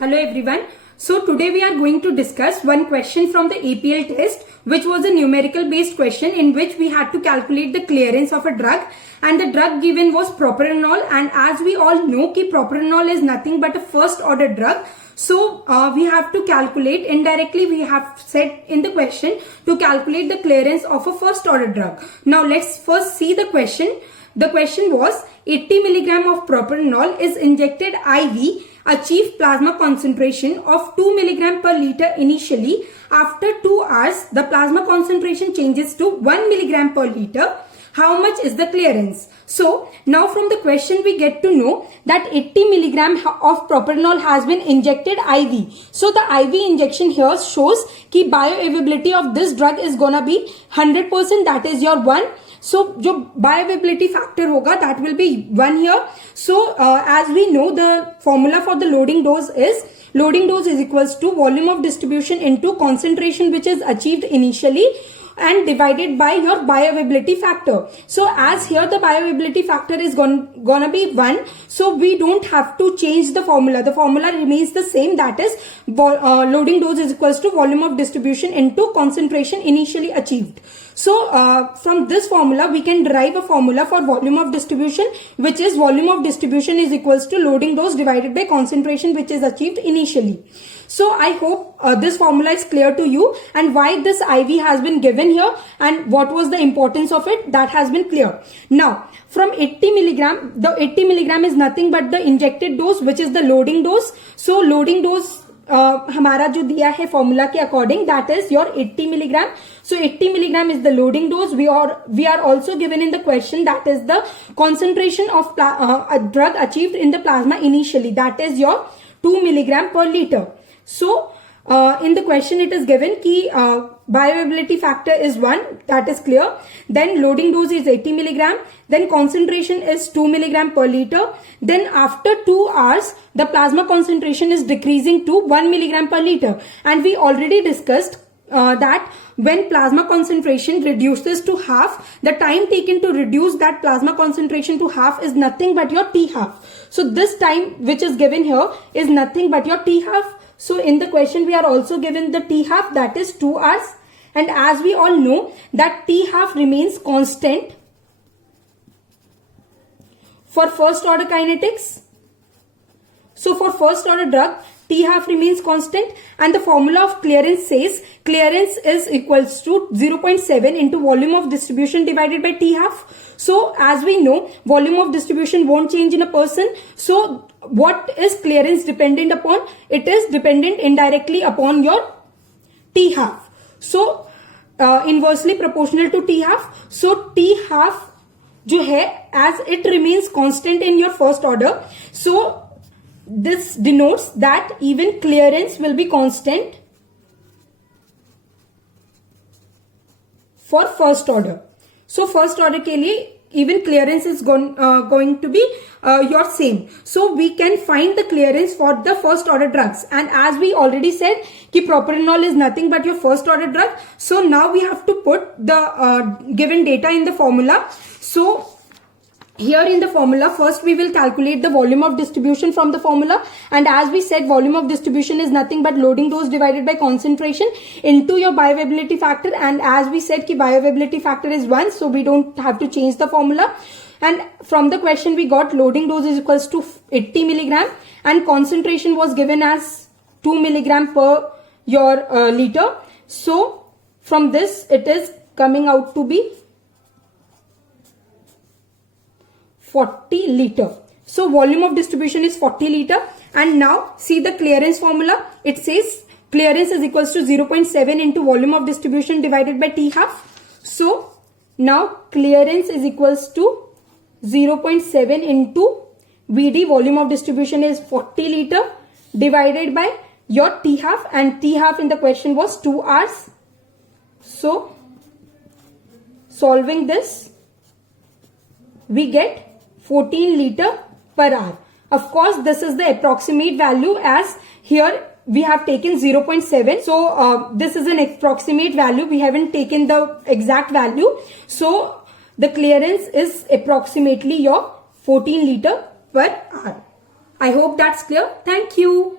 Hello everyone. So today we are going to discuss one question from the APL test, which was a numerical based question in which we had to calculate the clearance of a drug, and the drug given was propranolol, and as we all know कि propranolol is nothing but a first order drug. So we have to calculate indirectly, we have said in the question to calculate the clearance of a first order drug. Now let's first see the question. The question was 80 milligram of propranolol is injected IV, achieve plasma concentration of 2 milligram per liter initially. After 2 hours, the plasma concentration changes to 1 milligram per liter. How much is the clearance? So now from the question we get to know that 80 milligram of propranolol has been injected IV. So the IV injection here shows कि bioavailability of this drug is gonna be 100%, that is your 1. So जो bioavailability factor होगा that will be 1 here. So as we know, the formula for the loading dose is equals to volume of distribution into concentration which is achieved initially and divided by your bioavailability factor. So as here the bioavailability factor is gonna be 1, so we don't have to change the formula. The formula remains the same, that is loading dose is equals to volume of distribution into concentration initially achieved. So from this formula we can derive a formula for volume of distribution, which is volume of distribution is equals to loading dose divided by concentration which is achieved initially. So I hope this formula is clear to you, and why this IV has been given here and what was the importance of it, that has been clear. Now from 80 milligram, the 80 milligram is nothing but the injected dose which is the loading dose. So loading dose हमारा जो दिया है formula के according, that is your 80 milligram. So 80 milligram is the loading dose. We are also given in the question that is the concentration of a drug achieved in the plasma initially, that is your 2 milligram per liter. So in the question it is given कि bioavailability factor is 1, that is clear. Then loading dose is 80 milligram. Then concentration is 2 milligram per liter. Then after 2 hours, the plasma concentration is decreasing to 1 milligram per liter. And we already discussed that when plasma concentration reduces to half, the time taken to reduce that plasma concentration to half is nothing but your T half. So this time which is given here is nothing but your T half. So in the question we are also given the T half, that is 2 hours. And as we all know that T half remains constant for first order kinetics. So for first order drug, T half remains constant, and the formula of clearance says clearance is equals to 0.7 into volume of distribution divided by T half. So as we know, volume of distribution won't change in a person. So what is clearance dependent upon? It is dependent indirectly upon your T half. So inversely proportional to T half. So T half जो है as it remains constant in your first order, so this denotes that even clearance will be constant for first order. So first order के लिए even clearance is going to be your same. So we can find the clearance for the first order drugs, and as we already said कि propranolol is nothing but your first order drug. So now we have to put the given data in the formula. So here in the formula, first we will calculate the volume of distribution from the formula, and as we said, volume of distribution is nothing but loading dose divided by concentration into your bioavailability factor, and as we said कि bioavailability factor is 1, so we don't have to change the formula. And from the question we got loading dose is equals to 80 milligram and concentration was given as 2 milligram per your liter. So from this it is coming out to be 40 liter. So volume of distribution is 40 liter. And now see the clearance formula. It says clearance is equals to 0.7 into volume of distribution divided by T half. So now clearance is equals to 0.7 into VD, volume of distribution is 40 liter, divided by your T half, and T half in the question was 2 hours. So solving this we get 14 liter per hour. Of course, this is the approximate value, as here we have taken 0.7. So this is an approximate value. We haven't taken the exact value. So the clearance is approximately your 14 liter per hour. I hope that's clear. Thank you.